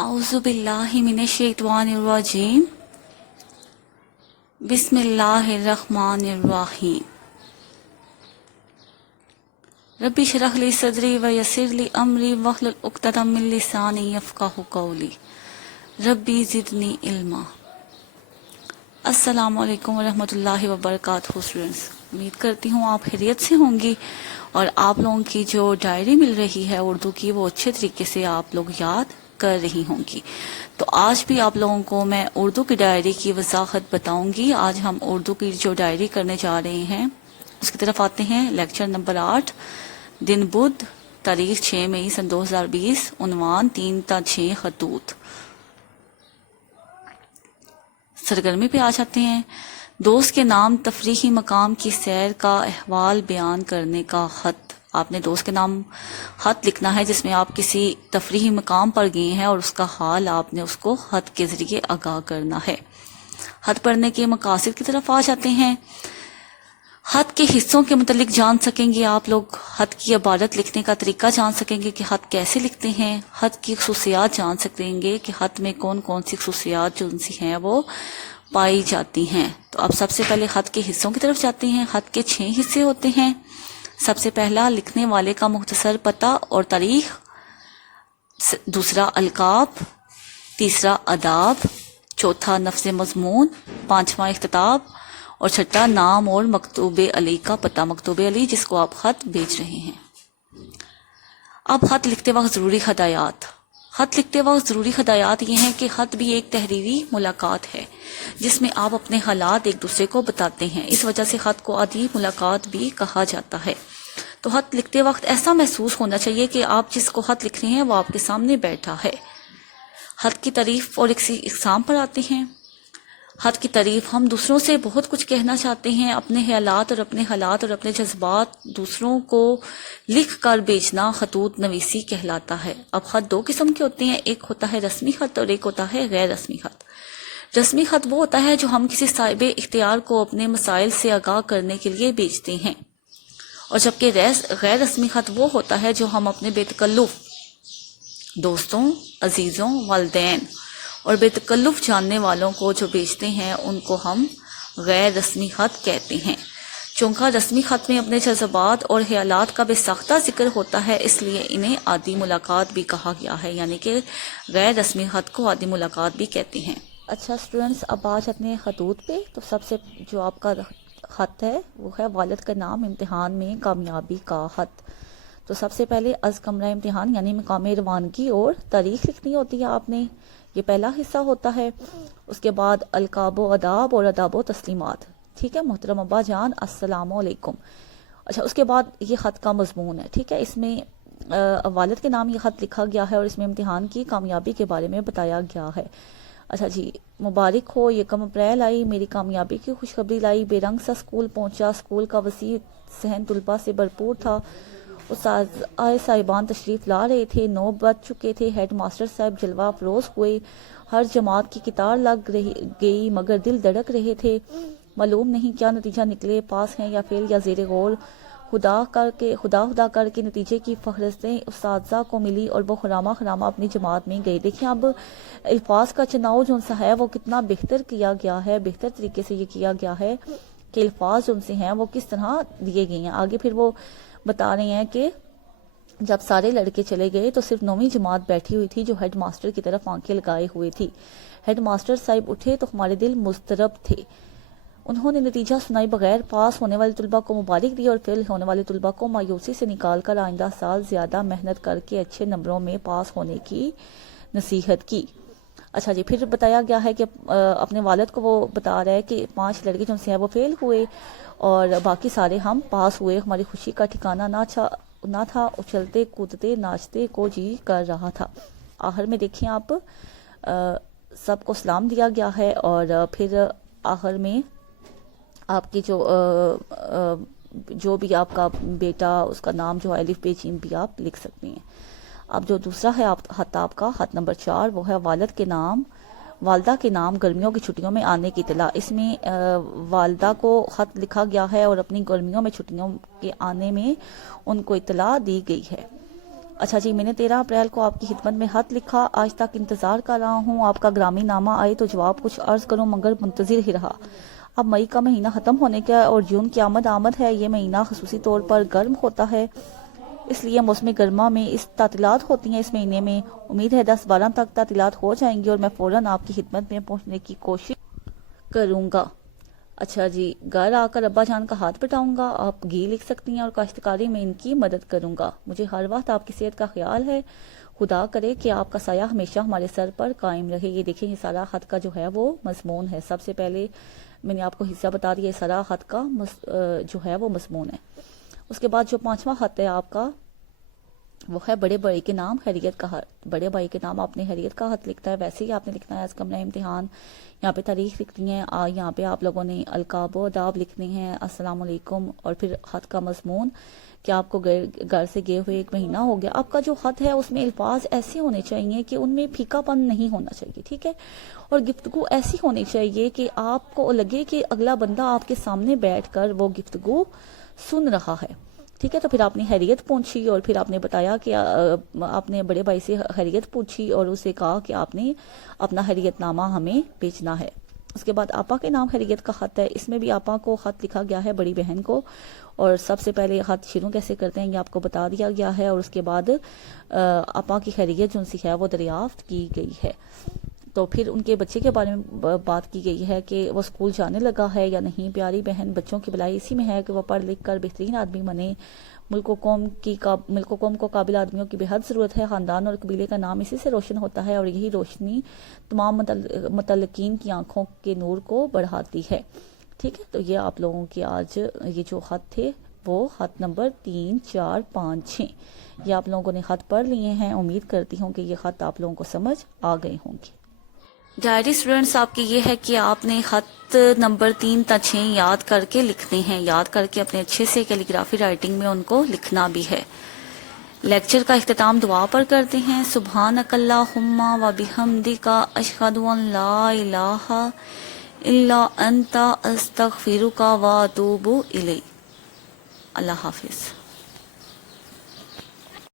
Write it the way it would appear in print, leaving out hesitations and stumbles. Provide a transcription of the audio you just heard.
अऊज़ु बिल्लाहि मिनश शैतानिर रजीम। बिस्मिल्लाहिर रहमानिर रहीम। रब्बि इश्रह ली सदरी व यस्सिर ली अमरी वहलुल उक़दतम मिन लिसानी यफ़क़हू क़ौली। रब्बी ज़िदनी इल्मा। अस्सलामु अलैकुम व रहमतुल्लाहि व बरकातहू स्टूडेंट्स। उम्मीद करती हूँ आप खैरियत से होंगी और आप लोगों की जो डायरी मिल रही है उर्दू की वो अच्छे तरीके से आप लोग याद कर रही होंगी। तो आज भी आप लोगों को मैं उर्दू की डायरी की वजाहत बताऊंगी। आज हम उर्दू की जो डायरी करने जा रहे हैं उसकी तरफ आते हैं। लेक्चर नंबर 8, दिन बुध, तारीख 6 मई सन 2020, उन्वान 3 ता 6 खतूत। सरगर्मी पे आ जाते हैं। दोस्त के नाम तफरीही मकाम की सैर का अहवाल बयान करने का खत। आपने दोस्त के नाम खत लिखना है जिसमें आप किसी तफरीही मकाम पर गए हैं और उसका हाल आपने उसको खत के जरिए आगाह करना है। खत पढ़ने के मकासद की तरफ आ जाते हैं। खत के हिस्सों के मुतालिक जान सकेंगे आप लोग। खत की इबारत लिखने का तरीका जान सकेंगे कि खत कैसे लिखते हैं। खत की खसूसियात जान सकेंगे कि खत में कौन कौन सी खसूसियात जो उनसी हैं वो पाई जाती हैं। तो अब सबसे पहले खत के हिस्सों की तरफ जाते हैं। खत के 6 हिस्से होते हैं। सबसे पहला लिखने वाले का मुख्तसर पता और तारीख, दूसरा अलकाब, तीसरा अदाब, चौथा नफ्स मजमून, पांचवा इख्तिताब और छठा नाम और मकतूब अली का पता। मकतूब अली जिसको आप खत भेज रहे हैं। अब खत लिखते वक्त ज़रूरी हदायत। खत लिखते वक्त ज़रूरी हदायत ये हैं कि खत भी एक तहरीरी मुलाकात है जिसमें आप अपने हालात एक दूसरे को बताते हैं। इस वजह से खत को आदि मुलाकात भी कहा जाता है। तो खत लिखते वक्त ऐसा महसूस होना चाहिए कि आप जिसको खत लिख रहे हैं वो आपके सामने बैठा है। खत की तारीफ और इक़साम पर आते हैं। खत की तारीफ, हम दूसरों से बहुत कुछ कहना चाहते हैं। अपने ख्यालात और अपने हालात और अपने जज्बात दूसरों को लिख कर भेजना खतूत नवीसी कहलाता है। अब खत 2 किस्म के होते हैं। एक होता है रस्मी खत और एक होता है गैर रस्मी खत। रस्मी खत वो होता है जो हम किसी साहिब इख्तियार को अपने मसाइल से आगाह करने के लिए भेजते हैं, और जबकि गैर रस्मी खत वो होता है जो हम अपने बेतकल्लुफ दोस्तों, अजीज़ों, वालिदैन और बेतकल्लुफ जानने वालों को जो भेजते हैं उनको हम गैर रस्मी खत कहते हैं। चूँकि रस्मी खत में अपने जज्बात और ख्यालात का बेसाख्ता जिक्र होता है इसलिए इन्हें आदि मुलाकात भी कहा गया है, यानी कि गैर रस्मी खत को आदि मुलाकात भी कहते हैं। अच्छा स्टूडेंट्स, अब आज अपने खतूत पे। तो सबसे जो आपका खत है वो है वालिद का नाम इम्तिहान में कामयाबी का खत। तो सबसे पहले अज कमरा इम्तिहान यानी मकाम रवानगी और तारीख लिखनी होती है आपने। ये पहला हिस्सा होता है। उसके बाद अलकाबो अदाब और अदाबो तस्लीमात। ठीक है मोहतरम अब्बा जान, अस्सलामु अलैकुम। अच्छा, उसके बाद ये ख़त का मजमून है। ठीक है, इसमें वालिद के नाम ये ख़त लिखा गया है और इसमें इम्तिहान की कामयाबी के बारे में बताया गया है। अच्छा जी, मुबारक हो, 1 अप्रैल आई, मेरी कामयाबी की खुशखबरी लाई। बेरंग सा स्कूल पहुंचा, स्कूल का वसी सहन तुलबा से भरपूर था। उस्ताद साहिबान तशरीफ़ ला रहे थे। 9 बज चुके थे। हेड मास्टर साहब जलवा अफरोज़ हुए। हर जमात की कितार लग गई मगर दिल धड़क रहे थे। मालूम नहीं क्या नतीजा निकले, पास हैं या फेल या ज़ेरे गौर। खुदा करके नतीजे की फहरिस्तें उस्तादा को मिली और वो खरामा अपनी जमात में गए। देखिए अब अल्फाज का चुनाव जो उनसा है वो कितना बेहतर किया गया है, बेहतर तरीके से ये किया गया है कि अल्फाज जो उनसे हैं वो किस तरह दिए गए हैं। आगे फिर वो बता रहे हैं कि जब सारे लड़के चले गए तो सिर्फ 9वीं जमात बैठी हुई थी जो हेड मास्टर की तरफ आंखें लगाए हुए थी। हेड मास्टर साहब उठे तो हमारे दिल मुस्तरब थे। उन्होंने नतीजा सुनाई बगैर पास होने वाले तुलबा को मुबारक दी और फेल होने वाले तुलबा को मायूसी से निकाल कर आइंदा साल ज्यादा मेहनत करके अच्छे नंबरों में पास होने की नसीहत की। अच्छा जी, फिर बताया गया है कि अपने वालिद को वो बता रहा है कि 5 लड़के जो से हैं वो फेल हुए और बाकी सारे हम पास हुए। हमारी खुशी का ठिकाना ना था, उछलते कूदते नाचते को जी कर रहा था। आखिर में देखिए आप सबको सलाम दिया गया है और फिर आखिर में आपकी जो भी आपका बेटा उसका नाम जो अलिफ बे जीम भी आप लिख सकते हैं। अब जो दूसरा है खत आपका खत नंबर 4 वो है वालदा के नाम गर्मियों की छुट्टियों में आने की इतला। इसमें वालदा को खत लिखा गया है और अपनी गर्मियों में छुट्टियों के आने में उनको इतला दी गई है। اچھا جی، میں نے 13 اپریل کو آپ کی خدمت میں خط لکھا، آج تک انتظار کر رہا ہوں، آپ کا گرامی نامہ آئے تو جواب کچھ عرض کروں مگر منتظر ہی رہا۔ اب مئی کا مہینہ ختم ہونے کا اور جون کی آمد ہے۔ یہ مہینہ خصوصی طور پر گرم ہوتا ہے، اس لیے موسم گرما میں اس تعطیلات ہوتی ہیں اس مہینے میں۔ امید ہے 10-12 تک تعطیلات ہو جائیں گی اور میں فوراً آپ کی خدمت میں پہنچنے کی کوشش کروں گا۔ اچھا جی، گھر آ کر ابا جان کا ہاتھ بٹاؤں گا، آپ گھی لکھ سکتی ہیں اور کاشتکاری میں ان کی مدد کروں گا۔ مجھے ہر وقت آپ کی صحت کا خیال ہے، خدا کرے کہ آپ کا سایہ ہمیشہ ہمارے سر پر قائم رہے۔ یہ دیکھیں، یہ سارا خط کا جو ہے وہ مضمون ہے۔ سب سے پہلے میں نے آپ کو حصہ بتا دیا، یہ سارا خط کا جو ہے وہ مضمون ہے۔ اس کے بعد جو 5واں خط ہے آپ کا، وہ ہے بڑے بھائی کے نام خیریت کا خط۔ بڑے بھائی کے نام آپ نے خیریت کا خط لکھتا ہے، ویسے ہی آپ نے لکھنا ہے از کم امتحان۔ یہاں پہ تاریخ لکھنی ہے، یہاں پہ آپ لوگوں نے القاب و آداب لکھنے ہیں، السلام علیکم، اور پھر خط کا مضمون کہ آپ کو گھر سے گئے ہوئے 1 مہینہ ہو گیا۔ آپ کا جو خط ہے اس میں الفاظ ایسے ہونے چاہیے کہ ان میں پھیکا پن نہیں ہونا چاہیے، ٹھیک ہے، اور گفتگو ایسی ہونی چاہیے کہ آپ کو لگے کہ اگلا بندہ آپ کے سامنے بیٹھ کر وہ گفتگو سن رہا ہے، ٹھیک ہے۔ تو پھر آپ نے خیریت پوچھی اور پھر آپ نے بتایا کہ آپ نے بڑے بھائی سے خیریت پوچھی اور اسے کہا کہ آپ نے اپنا خیریت نامہ ہمیں بھیجنا ہے۔ اس کے بعد آپا کے نام خیریت کا خط ہے، اس میں بھی آپا کو خط لکھا گیا ہے، بڑی بہن کو، اور سب سے پہلے خط شروع کیسے کرتے ہیں یہ آپ کو بتا دیا گیا ہے، اور اس کے بعد آپا کی خیریت جو سی ہے وہ دریافت کی گئی ہے۔ تو پھر ان کے بچے کے بارے میں بات کی گئی ہے کہ وہ اسکول جانے لگا ہے یا نہیں۔ پیاری بہن، بچوں کی بھلائی اسی میں ہے کہ وہ پڑھ لکھ کر بہترین آدمی بنے۔ ملک و قوم کو قابل آدمیوں کی بے حد ضرورت ہے۔ خاندان اور قبیلے کا نام اسی سے روشن ہوتا ہے اور یہی روشنی تمام متعلقین کی آنکھوں کے نور کو بڑھاتی ہے، ٹھیک ہے۔ تو یہ آپ لوگوں کے آج یہ جو خط تھے وہ خط نمبر 3، 4، 5، 6 یہ آپ لوگوں نے خط پڑھ لیے ہیں۔ امید کرتی ہوں کہ یہ خط آپ لوگوں کو سمجھ آ گئے ہوں گے۔ ڈائری اسٹوڈنٹس، آپ کی یہ ہے کہ آپ نے خط نمبر 3 تا 6 یاد کر کے لکھنے ہیں، یاد کر کے اپنے اچھے سے کیلیگرافی رائٹنگ میں ان کو لکھنا بھی ہے۔ لیکچر کا اختتام دعا پر کرتے ہیں۔ سبحانک اللہم و بحمدک، اشہد ان لا الہ الا انت، استغفرک و اتوب الیک۔ اللہ حافظ۔